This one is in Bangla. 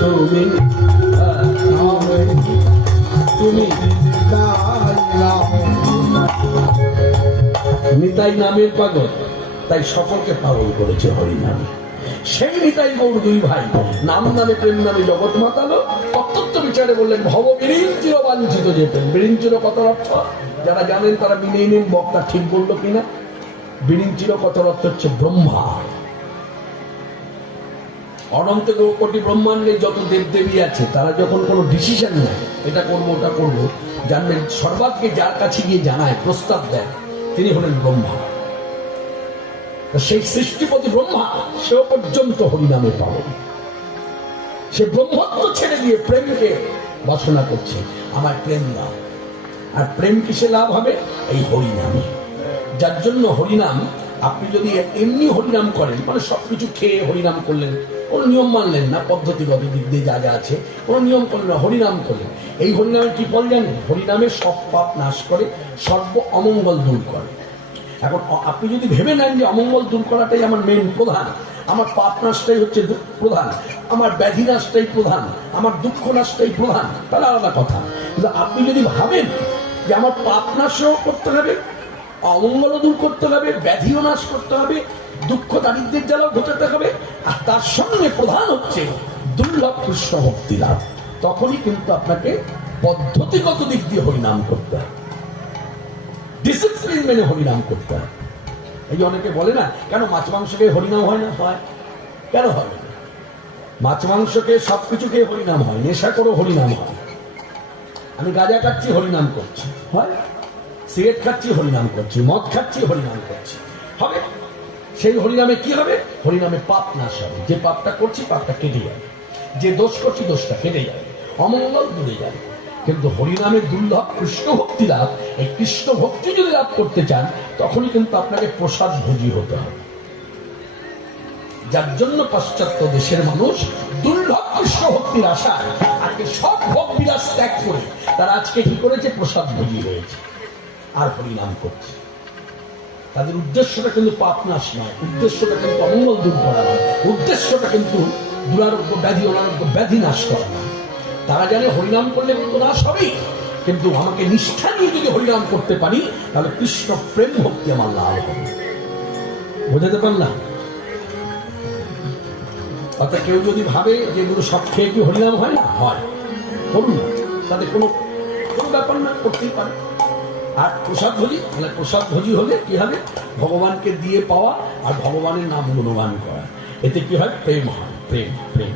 তুমি তুমি নিতাই নামের পাগল, তাই সকলকে পাগল করেছে হরিনাম। সেই নিতাই গৌর দুই ভাই নাম নামে প্রেম নামে জগৎ মাতালো। তত্ত্ব বিচারে বললেন ভব বিরিঞ্চির বাঞ্ছিত যে প্রেম। বিরিঞ্চির কথার অর্থ যারা জানেন তারা বিনেই নিন বক্তা ঠিক বললো কিনা। বিরিঞ্চির কথার অর্থ হচ্ছে ব্রহ্মা। অনন্ত কোটি ব্রহ্মাণ্ডে যত দেবদেবী আছে তারা যখন কোনো ডিসিশন নেয় এটা করবো ওটা করবো, জানবেন সর্বাগ্রে যার কাছে গিয়ে জানায় প্রস্তাব দেয় তিনি হলেন ব্রহ্মা। সেই সৃষ্টিপতি ব্রহ্মা সেও পর্যন্ত হরিনামে পাবেন। সে ব্রহ্মত্ব ছেড়ে দিয়ে প্রেমকে বাসনা করছে, আমার প্রেম লাভ। আর প্রেম কিসে লাভ হবে? এই হরিনামে। যার জন্য হরিনাম আপনি যদি এমনি হরিনাম করেন, মানে সবকিছু খেয়ে হরিনাম করলেন, কোনো নিয়ম মানলেন না, পদ্ধতিগত দিক দিয়ে যা যা আছে কোনো নিয়ম করলেন না, হরিনাম করলেন, এই হরিনামের কি ফল জানেন? হরিনামে সব পাপ নাশ করে, সর্ব অমঙ্গল দূর করে। এখন আপনি যদি ভেবে নেন যে অমঙ্গল দূর করাটাই আমার মেন প্রধান, আমার পাপ নাশটাই হচ্ছে প্রধান, আমার ব্যাধি নাশটাই প্রধান, আমার দুঃখ নাশটাই প্রধান, তাহলে আলাদা কথা। কিন্তু আপনি যদি ভাবেন যে আমার পাপ নাশও করতে হবে, অমঙ্গলও দূর করতে হবে, ব্যাধিও নাশ করতে হবে, দুঃখ দারিদ্রের জ্বালাও ঘটাতে হবে, আর তার সঙ্গে প্রধান হচ্ছে দুর্লভ কৃষ্ণ ভক্তি লাভ, তখনই কিন্তু আপনাকে পদ্ধতিগত দিক দিয়ে হরিনাম করতে হবে, ডিসিপ্লিন মেনে হরিনাম করতে হবে। এই যে অনেকে বলে না কেন মাছ মাংসকে হরিনাম হয় না? হয়। কেন হবে না? মাছ মাংসকে সবকিছুকে হরিনাম হয়, নেশা করে হরিনাম হয়। আমি গাঁজা খাচ্ছি হরিনাম করছি, হয়। সিগারেট খাচ্ছি হরিনাম করছি, মদ খাচ্ছি হরিনাম করছি, হবে। সেই হরিনামে কি হবে? হরিনামে পাপ নাশ হবে। যে পাপটা করছি পাপটা কেটে যাবে, যে দোষ করছি দোষটা কেটে যাবে, অমঙ্গল দূরে যাবে। কিন্তু হরিনামের দুর্লভ কৃষ্ণ ভক্তি লাভ, এই কৃষ্ণ ভক্তি যদি লাভ করতে চান তখনই কিন্তু আপনাকে প্রসাদ ভোজী হতে হবে। যার জন্য পাশ্চাত্য দেশের মানুষ দুর্লভ কৃষ্ণ ভক্তির আশায় আজকে সব ভোগ বিলাস ত্যাগ করে তারা আজকে কি করেছে? প্রসাদ ভোজী হয়েছে আর হরিনাম করছে। তাদের উদ্দেশ্যটা কিন্তু পাপ নাশ নয়, উদ্দেশ্যটা কিন্তু অমঙ্গল দূর করা নয়, উদ্দেশ্যটা কিন্তু দুরারোগ্য ব্যাধি অনারোগ্য ব্যাধি নাশ করা নয়। তারা জানে হরিনাম করলে কিন্তু নাশ হবেই, কিন্তু আমাকে নিষ্ঠা নিয়ে যদি হরিনাম করতে পারি তাহলে কৃষ্ণ প্রেম ভক্তি আমার লাভ হবে। বোঝাতে পারলাম? অর্থাৎ কেউ যদি ভাবে যে এগুলো সব খেয়ে কি হরিনাম হয় না? হয়, করুন না, তাদের কোনো ব্যাপার না, করতেই পারে। আর প্রসাদ ভোজি, মানে প্রসাদ ভোজি হলে কি হবে? ভগবানকে দিয়ে পাওয়া আর ভগবানের নাম গুণগান করা, এতে কি হয়? প্রেম হয়, প্রেম প্রেম।